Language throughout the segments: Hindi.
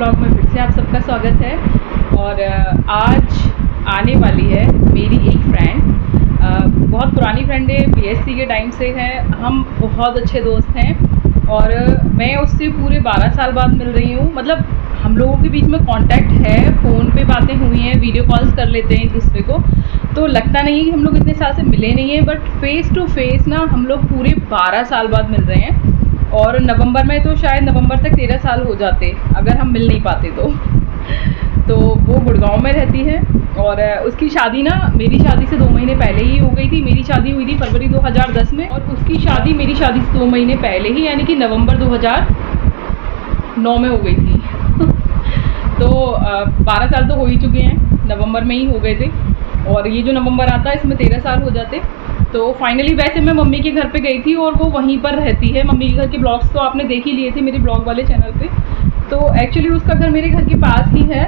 ब्लॉग में फिर से आप सबका स्वागत है। और आज आने वाली है मेरी एक फ्रेंड, बहुत पुरानी फ्रेंड है, बीएससी के टाइम से है, हम बहुत अच्छे दोस्त हैं और मैं उससे पूरे 12 साल बाद मिल रही हूँ। मतलब हम लोगों के बीच में कांटेक्ट है, फ़ोन पे बातें हुई हैं, वीडियो कॉल्स कर लेते हैं एक दूसरे को, तो लगता नहीं है कि हम लोग इतने साल से मिले नहीं हैं, बट फेस टू फेस ना हम लोग पूरे 12 साल बाद मिल रहे हैं। और नवंबर में तो शायद नवंबर तक 13 साल हो जाते अगर हम मिल नहीं पाते तो वो गुड़गांव में रहती है और उसकी शादी ना मेरी शादी से 2 महीने पहले ही हो गई थी। मेरी शादी हुई थी फरवरी 2010 में और उसकी शादी मेरी शादी से 2 महीने पहले ही यानी कि नवंबर 2009 में हो गई थी। तो 12 साल तो हो ही चुके हैं, नवंबर में ही हो गए थे और ये जो नवंबर आता है इसमें 13 साल हो जाते। तो फाइनली वैसे मैं मम्मी के घर पे गई थी और वो वहीं पर रहती है। मम्मी के घर के ब्लॉग्स तो आपने देख ही लिए थे मेरे ब्लॉग वाले चैनल पे। तो एक्चुअली उसका घर मेरे घर के पास ही है,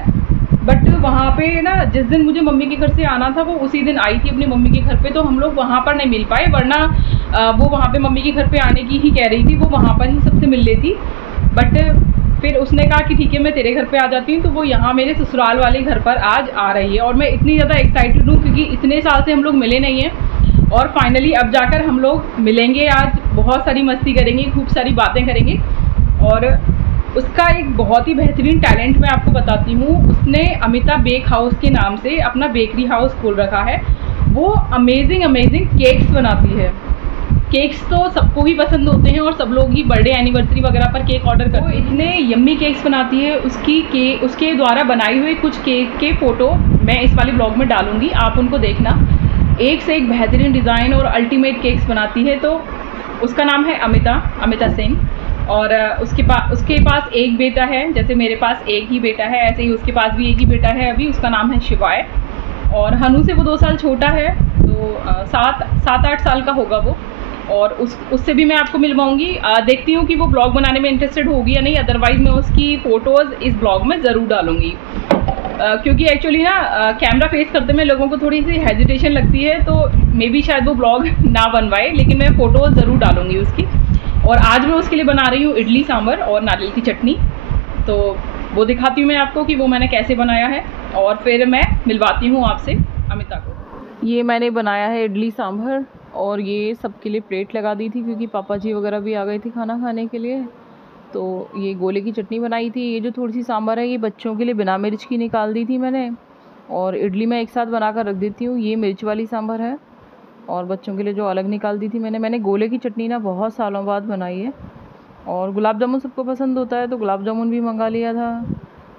बट वहाँ पे ना जिस दिन मुझे मम्मी के घर से आना था वो उसी दिन आई थी अपनी मम्मी के घर पे, तो हम लोग वहाँ पर नहीं मिल पाए, वरना वो वहाँ पे मम्मी के घर पे आने की ही कह रही थी, वो वहाँ पर ही सबसे मिल लेती। बट फिर उसने कहा कि ठीक है मैं तेरे घर पे आ जाती हूँ, तो वो यहाँ मेरे ससुराल वाले घर पर आज आ रही है और मैं इतनी ज़्यादा एक्साइटेड हूँ क्योंकि इतने साल से हम लोग मिले नहीं हैं और फाइनली अब जाकर हम लोग मिलेंगे। आज बहुत सारी मस्ती करेंगे, खूब सारी बातें करेंगे। और उसका एक बहुत ही बेहतरीन टैलेंट मैं आपको बताती हूँ। उसने अमिता बेक हाउस के नाम से अपना बेकरी हाउस खोल रखा है। वो अमेजिंग केक्स बनाती है। केक्स तो सबको ही पसंद होते हैं और सब लोग ही बर्थडे एनिवर्सरी वगैरह पर केक ऑर्डर करते हैं। वो इतने यम्मी केक्स बनाती है। उसके द्वारा बनाए हुए कुछ केक के फ़ोटो मैं इस वाले ब्लॉग में डालूँगी, आप उनको देखना। एक से एक बेहतरीन डिज़ाइन और अल्टीमेट केक्स बनाती है। तो उसका नाम है अमिता सिंह और उसके पास एक बेटा है, जैसे मेरे पास एक ही बेटा है ऐसे ही उसके पास भी एक ही बेटा है अभी, उसका नाम है शिवाय। और हनु से वो 2 साल छोटा है, तो 7-8 साल का होगा वो। और उससे भी मैं आपको मिलवाऊंगी। देखती हूँ कि वो ब्लॉग बनाने में इंटरेस्टेड होगी या नहीं, अदरवाइज़ मैं उसकी फ़ोटोज़ इस ब्लॉग में ज़रूर डालूँगी। क्योंकि एक्चुअली ना कैमरा फेस करते में लोगों को थोड़ी सी हेजिटेशन लगती है, तो मे बी शायद वो ब्लॉग ना बनवाए, लेकिन मैं फ़ोटोज़ ज़रूर डालूँगी उसकी। और आज मैं उसके लिए बना रही हूँ इडली सांभर और नारियल की चटनी, तो वो दिखाती हूँ मैं आपको कि वो मैंने कैसे बनाया है और फिर मैं मिलवाती हूँ आपसे अमिता को। ये मैंने बनाया है इडली सांभर और ये सबके लिए प्लेट लगा दी थी क्योंकि पापा जी वगैरह भी आ गए थे खाना खाने के लिए। तो ये गोले की चटनी बनाई थी। ये जो थोड़ी सी सांभर है ये बच्चों के लिए बिना मिर्च की निकाल दी थी मैंने, और इडली मैं एक साथ बना कर रख देती हूँ। ये मिर्च वाली सांभर है और बच्चों के लिए जो अलग निकाल दी थी मैंने गोले की चटनी ना बहुत सालों बाद बनाई है। और गुलाब जामुन सबको पसंद होता है तो गुलाब जामुन भी मंगा लिया था।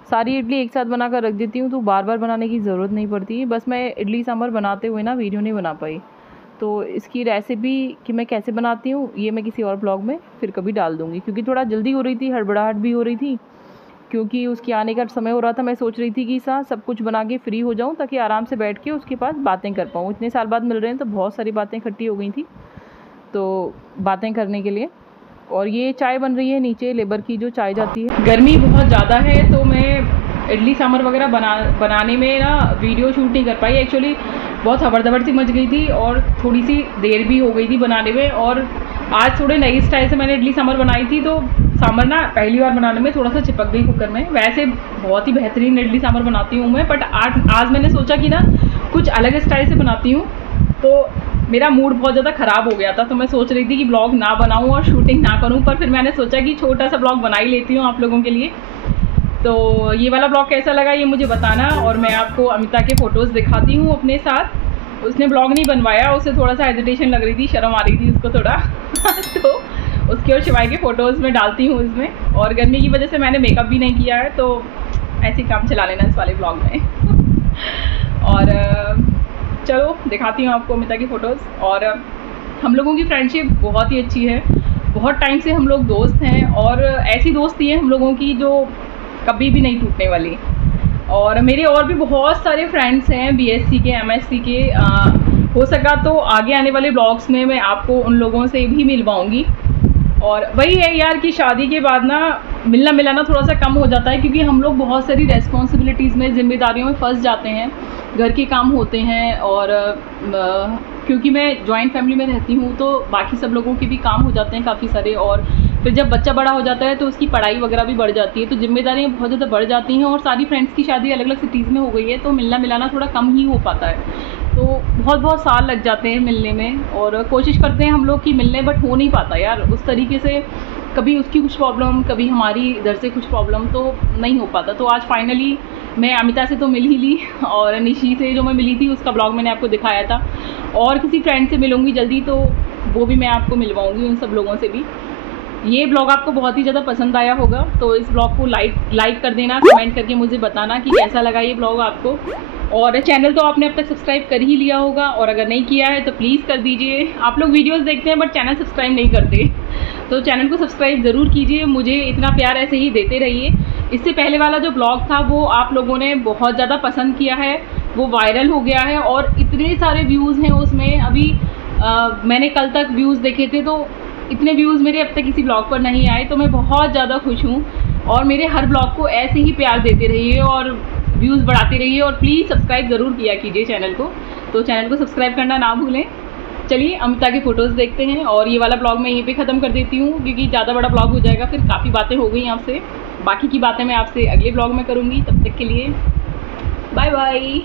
सारी इडली एक साथ बना कर रख देती हूँ तो बार बार बनाने की ज़रूरत नहीं पड़ती। बस मैं इडली सांभर बनाते हुए ना वीडियो नहीं बना पाई, तो इसकी रेसिपी कि मैं कैसे बनाती हूँ ये मैं किसी और ब्लॉग में फिर कभी डाल दूँगी, क्योंकि थोड़ा जल्दी हो रही थी, हड़बड़ाहट भी हो रही थी क्योंकि उसके आने का समय हो रहा था। मैं सोच रही थी कि सब कुछ बना के फ्री हो जाऊँ ताकि आराम से बैठ के उसके पास बातें कर पाऊँ। इतने साल बाद मिल रहे हैं तो बहुत सारी बातें इकट्ठी हो गई थी तो बातें करने के लिए। और ये चाय बन रही है नीचे, लेबर की जो चाय जाती है। गर्मी बहुत ज़्यादा है तो मैं इडली सांभर वगैरह बनाने में ना वीडियो शूट नहीं कर पाई। एक्चुअली बहुत हबड़ सी मच गई थी और थोड़ी सी देर भी हो गई थी बनाने में। और आज थोड़े नई स्टाइल से मैंने इडली सांभर बनाई थी, तो सांभर ना पहली बार बनाने में थोड़ा सा चिपक गई कुकर में। वैसे बहुत ही बेहतरीन इडली सांभर बनाती हूँ मैं, बट आज मैंने सोचा कि ना कुछ अलग स्टाइल से बनाती हूँ, तो मेरा मूड बहुत ज़्यादा ख़राब हो गया था। तो मैं सोच रही थी कि ब्लॉग ना बनाऊँ और शूटिंग ना करूँ, पर फिर मैंने सोचा कि छोटा सा ब्लॉग बना ही लेती हूँ आप लोगों के लिए। तो ये वाला ब्लॉग कैसा लगा ये मुझे बताना, और मैं आपको अमिता के फ़ोटोज़ दिखाती हूँ अपने साथ। उसने ब्लॉग नहीं बनवाया, उसे थोड़ा सा हेजिटेशन लग रही थी, शर्म आ रही थी उसको थोड़ा तो उसके और शिवाय के फ़ोटोज़ में डालती हूँ इसमें। और गर्मी की वजह से मैंने मेकअप भी नहीं किया है, तो ऐसे ही काम चला लेना इस वाले ब्लॉग में और चलो दिखाती हूँ आपको अमिता की फ़ोटोज़। और हम लोगों की फ्रेंडशिप बहुत ही अच्छी है, बहुत टाइम से हम लोग दोस्त हैं और ऐसी दोस्ती है हम लोगों की जो कभी भी नहीं टूटने वाली। और मेरे और भी बहुत सारे फ्रेंड्स हैं बीएससी के, एमएससी के। हो सका तो आगे आने वाले ब्लॉग्स में मैं आपको उन लोगों से भी मिलवाऊंगी। और वही है यार कि शादी के बाद ना मिलना मिलाना थोड़ा सा कम हो जाता है, क्योंकि हम लोग बहुत सारी रेस्पॉन्सिबिलिटीज़ में, जिम्मेदारियों में फंस जाते हैं, घर के काम होते हैं। और क्योंकि मैं जॉइंट फैमिली में रहती हूँ तो बाकी सब लोगों के भी काम हो जाते हैं काफ़ी सारे, और फिर जब बच्चा बड़ा हो जाता है तो उसकी पढ़ाई वगैरह भी बढ़ जाती है, तो जिम्मेदारियाँ बहुत ज़्यादा बढ़ जाती हैं, और सारी फ्रेंड्स की शादी अलग अलग सिटीज़ में हो गई है, तो मिलना मिलाना थोड़ा कम ही हो पाता है। तो बहुत बहुत साल लग जाते हैं मिलने में, और कोशिश करते हैं हम लोग कि मिलने, बट हो नहीं पाता यार उस तरीके से। कभी उसकी कुछ प्रॉब्लम, कभी हमारी इधर से कुछ प्रॉब्लम, तो नहीं हो पाता। तो आज फाइनली मैं अमिता से तो मिल ही ली, और निशी से जो मैं मिली थी उसका ब्लॉग मैंने आपको दिखाया था, और किसी फ्रेंड से मिलूँगी जल्दी, तो वो भी मैं आपको मिलवाऊँगी उन सब लोगों से भी। ये ब्लॉग आपको बहुत ही ज़्यादा पसंद आया होगा, तो इस ब्लॉग को लाइक कर देना, कमेंट करके मुझे बताना कि कैसा लगा ये ब्लॉग आपको। और चैनल तो आपने अब तक सब्सक्राइब कर ही लिया होगा, और अगर नहीं किया है तो प्लीज़ कर दीजिए। आप लोग वीडियोस देखते हैं बट चैनल सब्सक्राइब नहीं करते, तो चैनल को सब्सक्राइब ज़रूर कीजिए, मुझे इतना प्यार ऐसे ही देते रहिए। इससे पहले वाला जो ब्लॉग था वो आप लोगों ने बहुत ज़्यादा पसंद किया है, वो वायरल हो गया है, और इतने सारे व्यूज़ हैं उसमें। अभी मैंने कल तक व्यूज़ देखे थे, तो इतने व्यूज़ मेरे अब तक किसी ब्लॉग पर नहीं आए, तो मैं बहुत ज़्यादा खुश हूँ। और मेरे हर ब्लॉग को ऐसे ही प्यार देते रहिए और व्यूज़ बढ़ाते रहिए, और प्लीज़ सब्सक्राइब ज़रूर किया कीजिए चैनल को। तो चैनल को सब्सक्राइब करना ना भूलें। चलिए अमिता की फ़ोटोज़ देखते हैं, और ये वाला ब्लॉग मैं यहीं पे ख़त्म कर देती हूँ, क्योंकि ज़्यादा बड़ा ब्लॉग हो जाएगा, फिर काफ़ी बातें हो गई आपसे। बाकी की बातें मैं आपसे अगले ब्लॉग में करूँगी, तब तक के लिए बाय बाय।